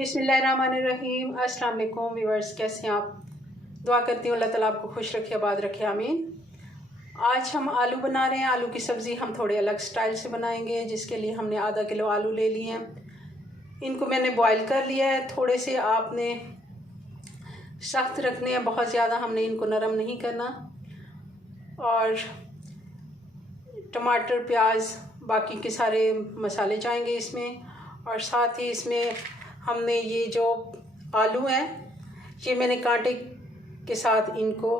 बिस्मिल्लाहिर्रहमानिर्रहीम। अस्सलाम वालेकुम व्यूअर्स, कैसे हैं आप? दुआ करती हूँ अल्लाह ताला आपको खुश रखे, आबाद रखे, आमीन। आज हम आलू बना रहे हैं। आलू की सब्ज़ी हम थोड़े अलग स्टाइल से बनाएंगे, जिसके लिए हमने आधा किलो आलू ले लिए हैं। इनको मैंने बॉईल कर लिया है। थोड़े से आपने सख्त रखने हैं, बहुत ज़्यादा हमने इनको नरम नहीं करना। और टमाटर, प्याज, बाकी के सारे मसाले जाएंगे इसमें। और साथ ही इसमें हमने ये जो आलू हैं, ये मैंने कांटे के साथ इनको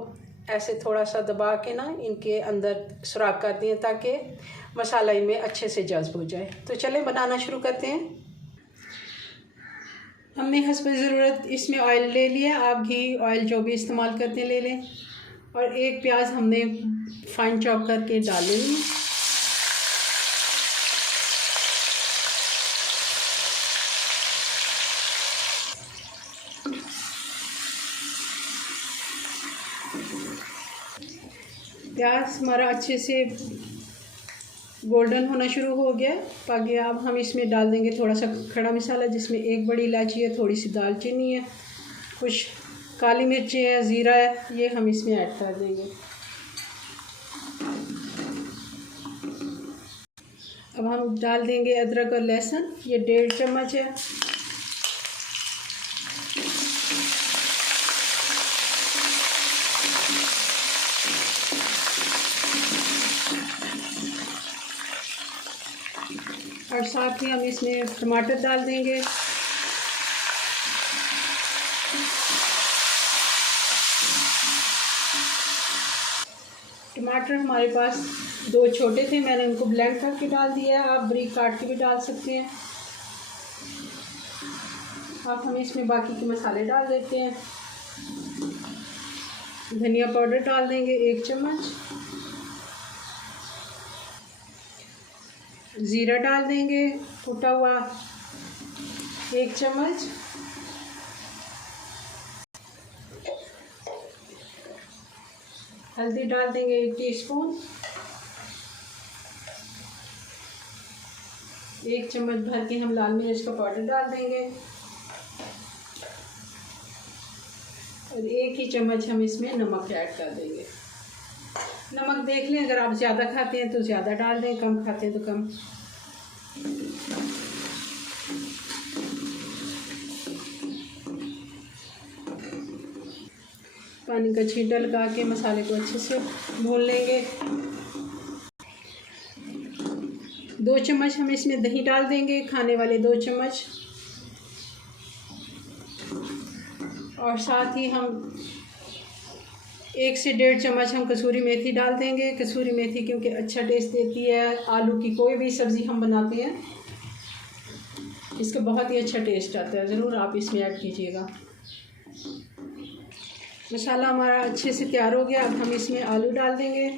ऐसे थोड़ा सा दबा के ना इनके अंदर सुराख कर दिए, ताकि मसाला इनमें अच्छे से जज्ब हो जाए। तो चलें बनाना शुरू करते हैं। हमने हस्ब ज़रूरत इसमें ऑयल ले लिया। आप घी, ऑयल जो भी इस्तेमाल करते हैं ले लें। और एक प्याज हमने फाइन चॉप करके डाल लेंगे। प्याज हमारा अच्छे से गोल्डन होना शुरू हो गया। बाकी अब हम इसमें डाल देंगे थोड़ा सा खड़ा मसाला, जिसमें एक बड़ी इलायची है, थोड़ी सी दालचीनी है, कुछ काली मिर्चें है, ज़ीरा है, ये हम इसमें ऐड कर देंगे। अब हम डाल देंगे अदरक और लहसुन, ये 1.5 चम्मच है। और साथ ही हम इसमें टमाटर डाल देंगे। टमाटर हमारे पास 2 छोटे थे, मैंने उनको ब्लेंड करके डाल दिया है। आप बारीक काट के भी डाल सकते हैं। अब हम इसमें बाकी के मसाले डाल देते हैं। धनिया पाउडर डाल देंगे 1 चम्मच, ज़ीरा डाल देंगे कुटा हुआ 1 चम्मच, हल्दी डाल देंगे 1 टीस्पून, 1 चम्मच भर के हम लाल मिर्च का पाउडर डाल देंगे। और 1 ही चम्मच हम इसमें नमक ऐड कर देंगे। नमक देख लें, अगर आप ज़्यादा खाते हैं तो ज़्यादा डाल दें, कम खाते हैं तो कम। पानी का छींटा लगा के मसाले को अच्छे से भून लेंगे। 2 चम्मच हम इसमें दही डाल देंगे, खाने वाले 2 चम्मच। और साथ ही हम 1 से 1.5 चम्मच हम कसूरी मेथी डाल देंगे। कसूरी मेथी क्योंकि अच्छा टेस्ट देती है। आलू की कोई भी सब्ज़ी हम बनाते हैं, इसका बहुत ही अच्छा टेस्ट आता है, ज़रूर आप इसमें ऐड कीजिएगा। मसाला हमारा अच्छे से तैयार हो गया। अब हम इसमें आलू डाल देंगे।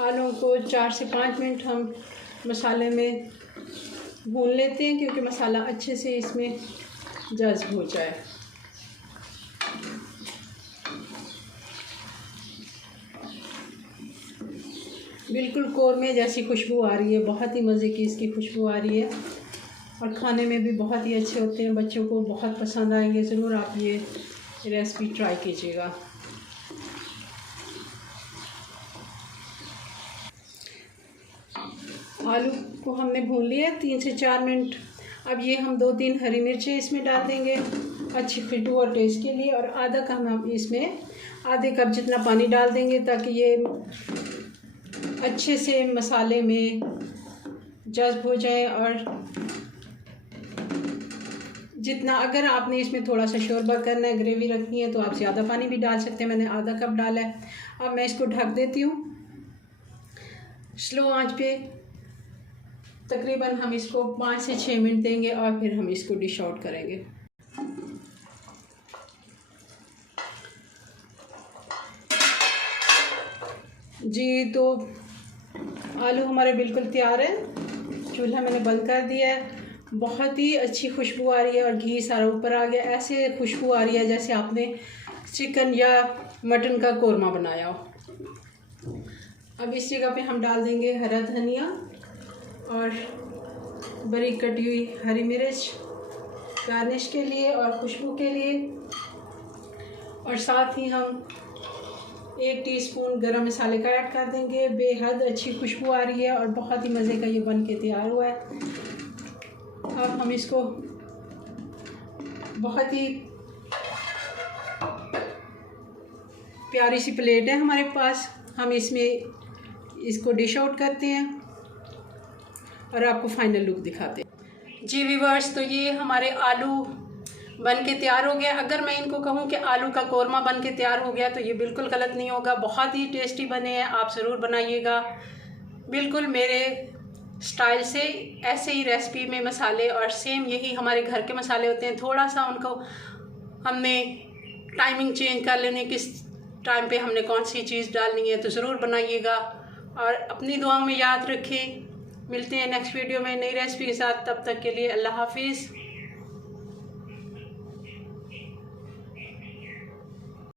आलू को 4 से 5 मिनट हम मसाले में भून लेते हैं, क्योंकि मसाला अच्छे से इसमें जज्ब हो जाए। बिल्कुल कौरमे जैसी खुशबू आ रही है, बहुत ही मज़े की इसकी खुशबू आ रही है। और खाने में भी बहुत ही अच्छे होते हैं, बच्चों को बहुत पसंद आएंगे। ज़रूर आप ये रेसिपी ट्राई कीजिएगा। आलू को हमने भून लिया 3 से 4 मिनट। अब ये हम 2-3 हरी मिर्चें इसमें डाल देंगे अच्छी खुशबू और टेस्ट के लिए। और आधा कप हम इसमें आधे कप जितना पानी डाल देंगे, ताकि ये अच्छे से मसाले में जज्ब हो जाए। और जितना, अगर आपने इसमें थोड़ा सा शोरबा करना है, ग्रेवी रखनी है, तो आप ज़्यादा पानी भी डाल सकते हैं। मैंने आधा कप डाला है। अब मैं इसको ढक देती हूँ स्लो आंच पे। तकरीबन हम इसको 5 से 6 मिनट देंगे और फिर हम इसको डिश आउट करेंगे। जी, तो आलू हमारे बिल्कुल तैयार है। चूल्हा मैंने बंद कर दिया है। बहुत ही अच्छी खुशबू आ रही है और घी सारा ऊपर आ गया। ऐसे खुशबू आ रही है जैसे आपने चिकन या मटन का कोरमा बनाया हो। अब इस जगह पे हम डाल देंगे हरा धनिया और बारीक कटी हुई हरी मिर्च गार्निश के लिए और खुशबू के लिए, और साथ ही हम 1 टीस्पून गरम मसाले का ऐड कर देंगे। बेहद अच्छी खुशबू आ रही है और बहुत ही मज़े का ये बन के तैयार हुआ है। अब हम इसको बहुत ही प्यारी सी प्लेट है हमारे पास, हम इसमें इसको डिश आउट करते हैं और आपको फाइनल लुक दिखाते हैं। जी व्यूअर्स, तो ये हमारे आलू बन के तैयार हो गया। अगर मैं इनको कहूँ कि आलू का कोरमा बन के तैयार हो गया तो ये बिल्कुल गलत नहीं होगा। बहुत ही टेस्टी बने हैं, आप ज़रूर बनाइएगा बिल्कुल मेरे स्टाइल से। ऐसे ही रेसिपी में मसाले और सेम यही हमारे घर के मसाले होते हैं, थोड़ा सा उनको हमने टाइमिंग चेंज कर लेने, किस टाइम पे हमने कौन सी चीज़ डालनी है, तो ज़रूर बनाइएगा और अपनी दुआओं में याद रखें। मिलते हैं नेक्स्ट वीडियो में नई रेसिपी के साथ, तब तक के लिए अल्लाह हाफिज़।